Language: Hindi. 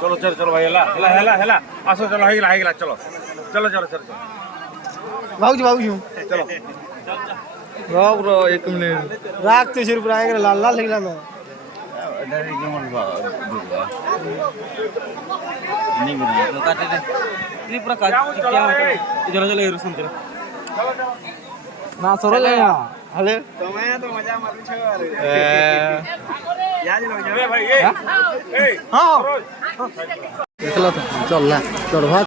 चलो चलो चलो भाई हेला हेला हेला हेला आसो चलो हेला चलो चलो चलो चलो भाऊजी भाऊजी चलो ब्रो 1 मिनिट राख 30 रुपया आएगा लाल लाल लगला मैं नहीं बना तो काटे दे नहीं पूरा काट क्या चलो चलो ये रुसुन चलो ना सोरो ले ना हले तो मैं तो मजा मारू छे याद लो भाई ए हां देखला तो चल ला चढ़वा